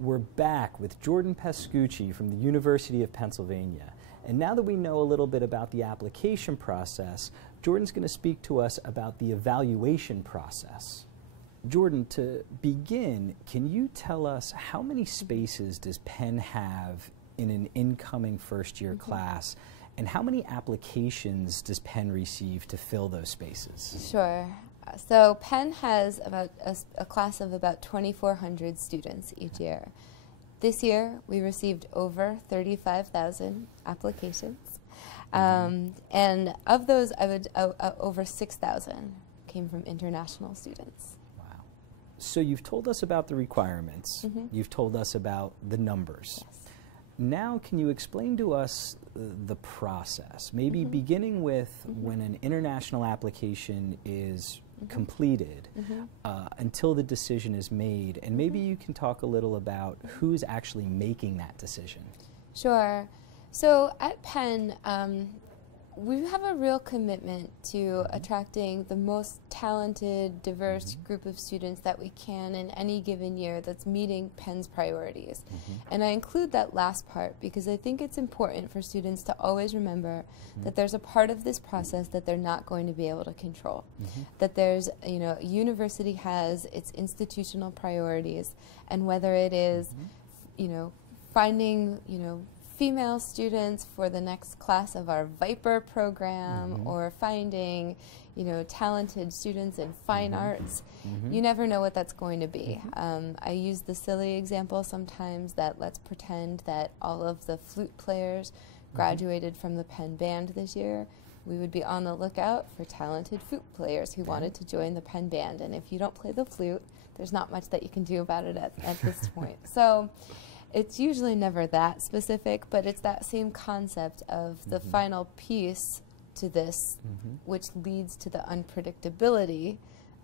We're back with Jordan Pascucci from the University of Pennsylvania. And now that we know a little bit about the application process, Jordan's going to speak to us about the evaluation process. Jordan, to begin, can you tell us how many spaces does Penn have in an incoming first-year class, and how many applications does Penn receive to fill those spaces? Sure. So Penn has about a class of about 2,400 students each year. This year, we received over 35,000 applications. And of those, over 6,000 came from international students. Wow. So you've told us about the requirements. You've told us about the numbers. Yes. Now, can you explain to us the process? Maybe beginning with when an international application is completed until the decision is made, and maybe you can talk a little about who's actually making that decision. Sure. So at Penn, we have a real commitment to attracting the most talented, diverse group of students that we can in any given year that's meeting Penn's priorities. And I include that last part because I think it's important for students to always remember that there's a part of this process that they're not going to be able to control. That there's, a university has its institutional priorities, and whether it is, finding, female students for the next class of our Viper program, or finding, talented students in fine arts. You never know what that's going to be. I use the silly example sometimes that let's pretend that all of the flute players graduated from the Penn Band this year. We would be on the lookout for talented flute players who wanted to join the Penn Band. And if you don't play the flute, there's not much that you can do about it at this point. So it's usually never that specific, but it's that same concept of the final piece to this, which leads to the unpredictability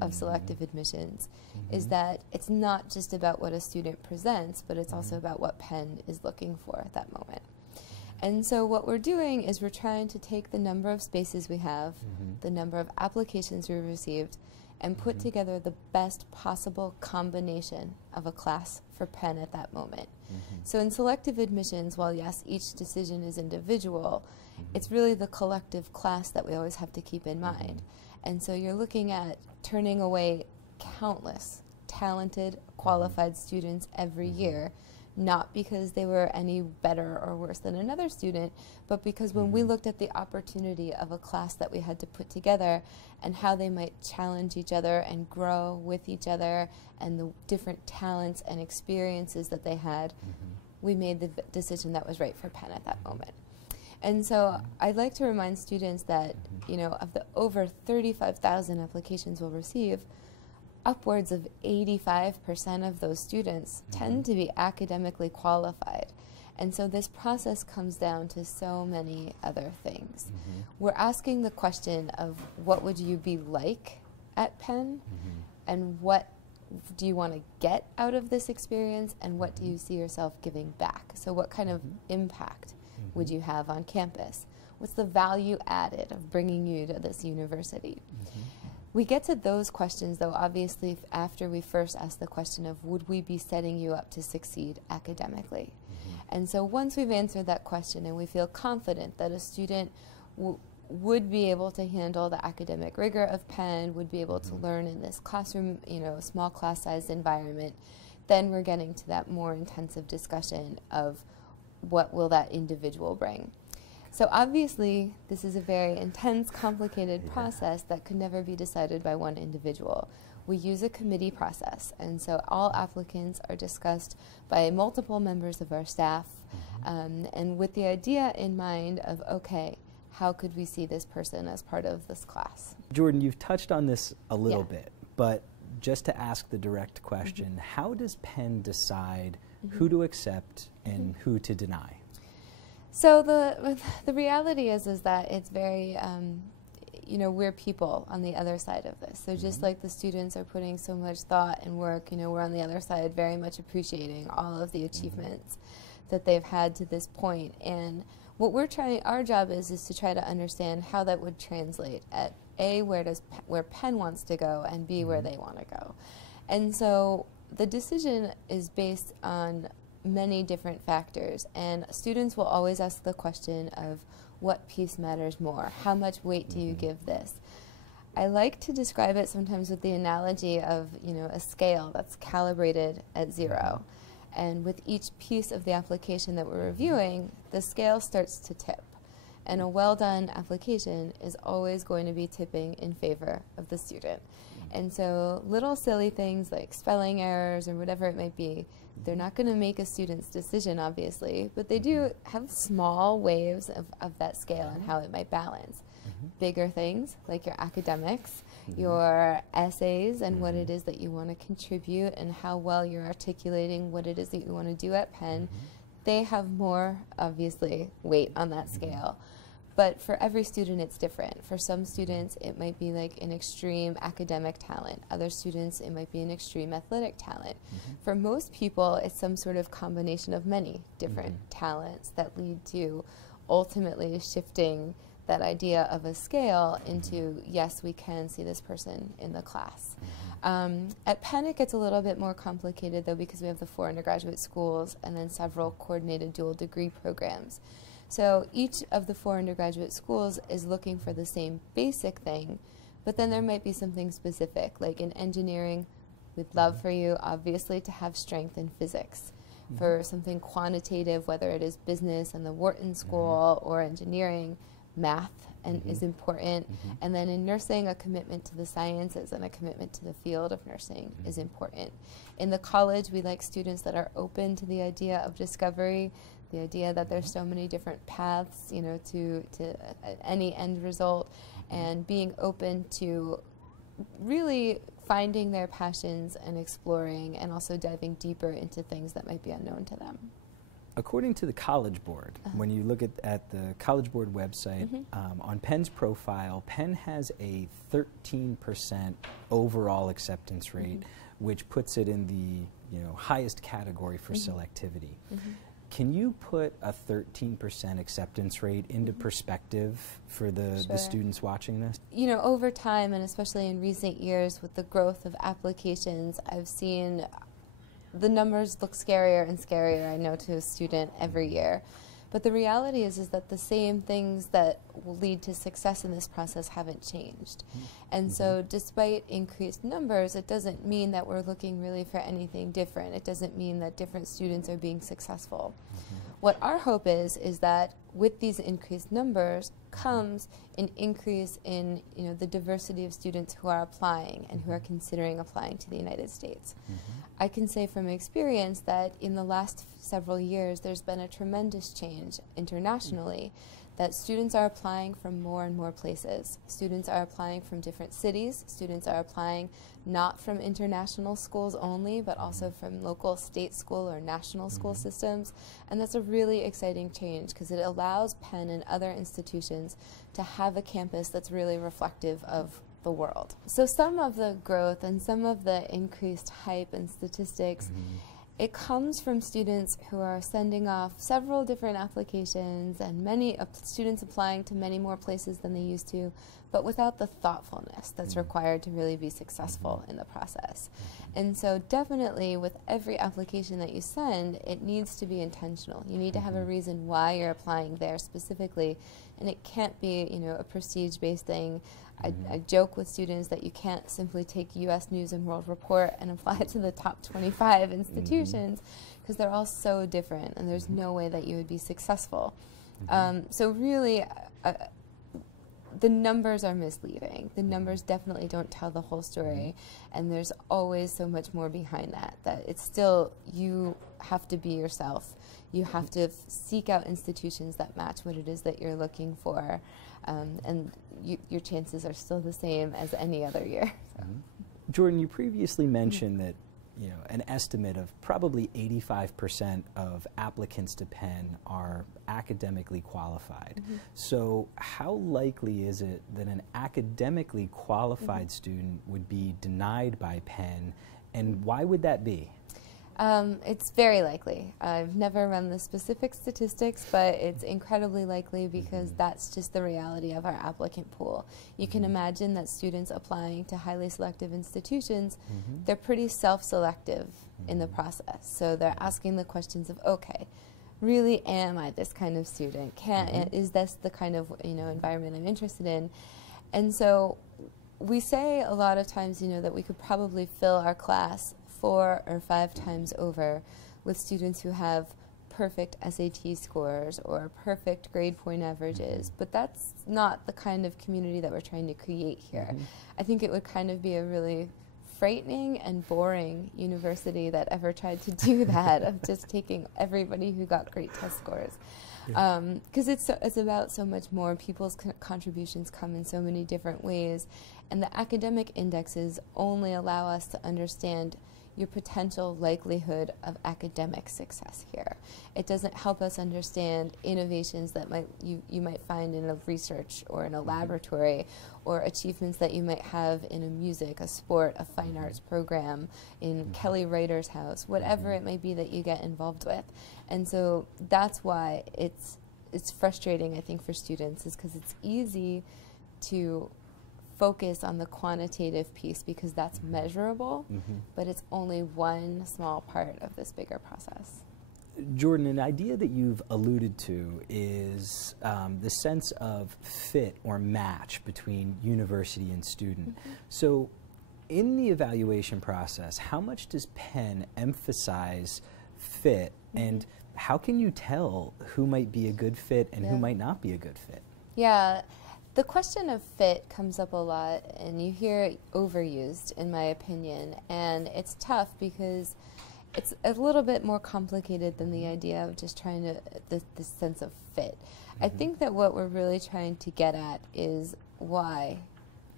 of selective admissions, is that it's not just about what a student presents, but it's also about what Penn is looking for at that moment. And so what we're doing is we're trying to take the number of spaces we have, the number of applications we received, and put together the best possible combination of a class for Penn at that moment. So in selective admissions, while yes, each decision is individual, it's really the collective class that we always have to keep in mind. And so you're looking at turning away countless talented, qualified students every year, not because they were any better or worse than another student, but because when we looked at the opportunity of a class that we had to put together and how they might challenge each other and grow with each other and the different talents and experiences that they had, we made the decision that was right for Penn at that moment. And so I'd like to remind students that, of the over 35,000 applications we'll receive, upwards of 85% of those students tend to be academically qualified. And so this process comes down to so many other things. We're asking the question of what would you be like at Penn, and what do you want to get out of this experience, and what do you see yourself giving back? So what kind of impact would you have on campus? What's the value added of bringing you to this university? We get to those questions, though, obviously, after we first ask the question of, would we be setting you up to succeed academically? And so once we've answered that question and we feel confident that a student would be able to handle the academic rigor of Penn, would be able to learn in this classroom, small class-sized environment, then we're getting to that more intensive discussion of what will that individual bring. So obviously, this is a very intense, complicated process that could never be decided by one individual. We use a committee process, and so all applicants are discussed by multiple members of our staff, and with the idea in mind of, okay, how could we see this person as part of this class? Jordan, you've touched on this a little bit, but just to ask the direct question, how does Penn decide who to accept and who to deny? So the reality is that it's very, we're people on the other side of this. So just like the students are putting so much thought and work, we're on the other side very much appreciating all of the achievements that they've had to this point. And what our job is to try to understand how that would translate at A, where Penn wants to go, and B, where they want to go. And so the decision is based on many different factors, and students will always ask the question of what piece matters more? How much weight do you give this? I like to describe it sometimes with the analogy of, a scale that's calibrated at 0. And with each piece of the application that we're reviewing, the scale starts to tip. And a well-done application is always going to be tipping in favor of the student. And so little silly things like spelling errors or whatever it might be, they're not going to make a student's decision, obviously, but they do have small waves of that scale and how it might balance. Bigger things like your academics, your essays, and what it is that you want to contribute and how well you're articulating what it is that you want to do at Penn, they have more, obviously, weight on that scale. But for every student, it's different. For some students, it might be like an extreme academic talent. Other students, it might be an extreme athletic talent. For most people, it's some sort of combination of many different talents that lead to ultimately shifting that idea of a scale into, yes, we can see this person in the class. At Penn, it gets a little bit more complicated, though, because we have the 4 undergraduate schools and then several coordinated dual degree programs. So each of the 4 undergraduate schools is looking for the same basic thing, but then there might be something specific. Like in engineering, we'd love for you, obviously, to have strength in physics. For something quantitative, whether it is business and the Wharton School or engineering, math is important. And then in nursing, a commitment to the sciences and a commitment to the field of nursing is important. In the college, we like students that are open to the idea of discovery, the idea that there's so many different paths, to any end result, and being open to really finding their passions and exploring and also diving deeper into things that might be unknown to them. According to the College Board, when you look at the College Board website, on Penn's profile, Penn has a 13% overall acceptance rate, which puts it in the highest category for selectivity. Can you put a 13% acceptance rate into perspective for the students watching this? Over time, and especially in recent years with the growth of applications, I've seen the numbers look scarier and scarier, I know, to a student every year. But the reality is that the same things that will lead to success in this process haven't changed. And so despite increased numbers, it doesn't mean that we're looking really for anything different. It doesn't mean that different students are being successful. What our hope is that with these increased numbers comes an increase in the diversity of students who are applying and who are considering applying to the United States. I can say from experience that in the last several years there's been a tremendous change internationally, that students are applying from more and more places. Students are applying from different cities. Students are applying not from international schools only, but also from local state school or national school systems. And that's a really exciting change because it allows Penn and other institutions to have a campus that's really reflective of the world. So some of the growth and some of the increased hype and statistics, it comes from students who are sending off several different applications and many students applying to many more places than they used to, but without the thoughtfulness that's required to really be successful in the process. And so definitely with every application that you send, it needs to be intentional. You need to have a reason why you're applying there specifically, and it can't be a prestige-based thing. I joke with students that you can't simply take U.S. News and World Report and apply it to the top 25 institutions because they're all so different and there's no way that you would be successful. So really, the numbers are misleading. The numbers definitely don't tell the whole story, and there's always so much more behind that, that it's still, you have to be yourself. You have to seek out institutions that match what it is that you're looking for, and your chances are still the same as any other year. So. Jordan, you previously mentioned that an estimate of probably 85% of applicants to Penn are academically qualified. So how likely is it that an academically qualified student would be denied by Penn, and why would that be? It's very likely. I've never run the specific statistics, but it's incredibly likely because that's just the reality of our applicant pool. You can imagine that students applying to highly selective institutions, they're pretty self-selective in the process. So they're asking the questions of, okay, really am I this kind of student? Is this the kind of environment I'm interested in? And so we say a lot of times that we could probably fill our class 4 or 5 times over with students who have perfect SAT scores or perfect grade point averages, but that's not the kind of community that we're trying to create here. I think it would kind of be a really frightening and boring university that ever tried to do that, of just taking everybody who got great test scores. Because it's about so much more. People's contributions come in so many different ways, and the academic indexes only allow us to understand your potential likelihood of academic success here. It doesn't help us understand innovations that you might find in a research or in a laboratory, or achievements that you might have in a music, a sport, a fine arts program, in Kelly Writer's House, whatever it might be that you get involved with. And so that's why it's frustrating, I think, for students, is because it's easy to focus on the quantitative piece because that's measurable, but it's only one small part of this bigger process. Jordan, an idea that you've alluded to is the sense of fit or match between university and student. So in the evaluation process, how much does Penn emphasize fit, and how can you tell who might be a good fit and who might not be a good fit? Yeah. The question of fit comes up a lot, and you hear it overused, in my opinion, and it's tough because it's a little bit more complicated than the idea of just trying to, this sense of fit. I think that what we're really trying to get at is, why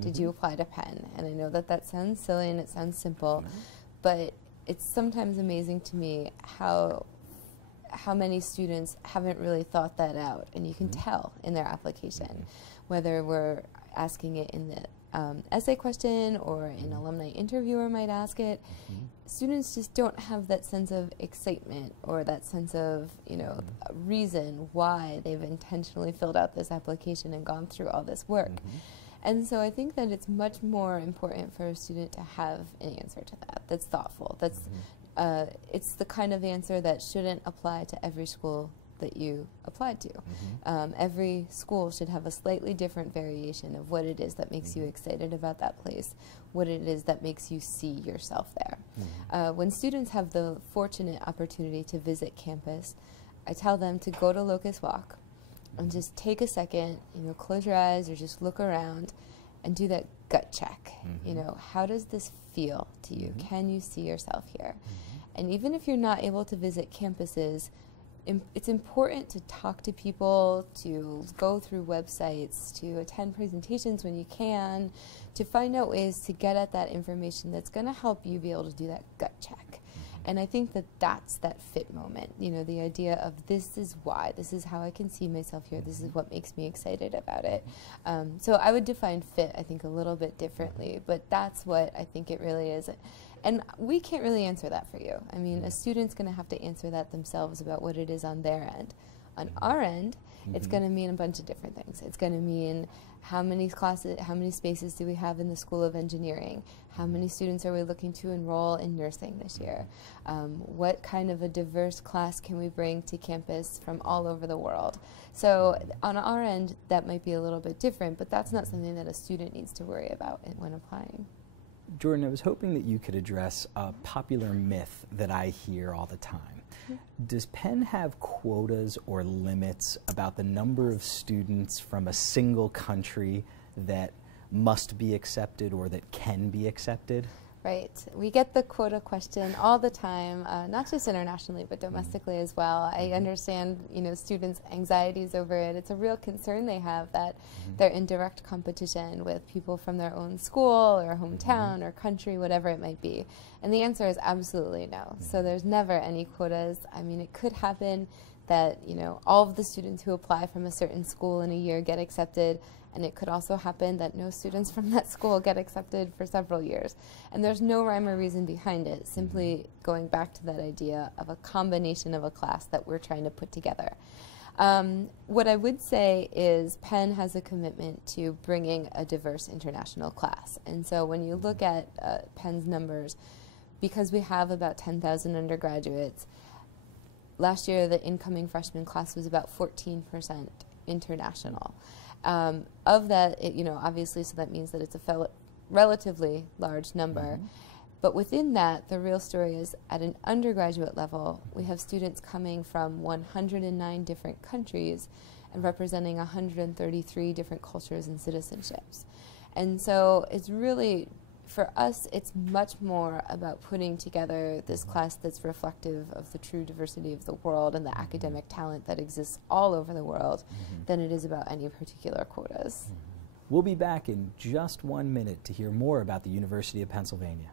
did you apply to Penn? And I know that that sounds silly and it sounds simple, but it's sometimes amazing to me how many students haven't really thought that out, and you can tell in their application. Whether we're asking it in the essay question or an alumni interviewer might ask it, students just don't have that sense of excitement or that sense of, reason why they've intentionally filled out this application and gone through all this work. And so I think that it's much more important for a student to have an answer to that that's thoughtful. That's it's the kind of answer that shouldn't apply to every school that you applied to. Every school should have a slightly different variation of what it is that makes you excited about that place, what it is that makes you see yourself there. When students have the fortunate opportunity to visit campus, I tell them to go to Locust Walk and just take a second, close your eyes or just look around and do that gut check. How does this feel to you? Can you see yourself here? And even if you're not able to visit campuses, it's important to talk to people, to go through websites, to attend presentations when you can, to find out ways to get at that information that's going to help you be able to do that gut check. And I think that that's that fit moment, the idea of, this is why, this is how I can see myself here, this is what makes me excited about it. So I would define fit, I think, a little bit differently, but that's what I think it really is. And we can't really answer that for you. I mean, a student's going to have to answer that themselves about what it is on their end. On our end, it's going to mean a bunch of different things. It's going to mean how many classes, how many spaces do we have in the School of Engineering? How many students are we looking to enroll in nursing this year? What kind of a diverse class can we bring to campus from all over the world? So on our end, that might be a little bit different, but that's not something that a student needs to worry about when applying. Jordan, I was hoping that you could address a popular myth that I hear all the time. Does Penn have quotas or limits about the number of students from a single country that must be accepted or that can be accepted? Right. We get the quota question all the time, not just internationally, but domestically as well. I understand, students' anxieties over it. It's a real concern they have that they're in direct competition with people from their own school or hometown or country, whatever it might be. And the answer is absolutely no. So there's never any quotas. I mean, it could happen. that, you know, all of the students who apply from a certain school in a year get accepted, and it could also happen that no students from that school get accepted for several years. And there's no rhyme or reason behind it, simply going back to that idea of a combination of a class that we're trying to put together. What I would say is Penn has a commitment to bringing a diverse international class. And so when you look at Penn's numbers, because we have about 10,000 undergraduates, last year the incoming freshman class was about 14% international. Of that, you know, obviously, so that means that it's a relatively large number. But within that, the real story is at an undergraduate level, we have students coming from 109 different countries and representing 133 different cultures and citizenships. And so it's really, for us, it's much more about putting together this class that's reflective of the true diversity of the world and the academic talent that exists all over the world than it is about any particular quotas. We'll be back in just 1 minute to hear more about the University of Pennsylvania.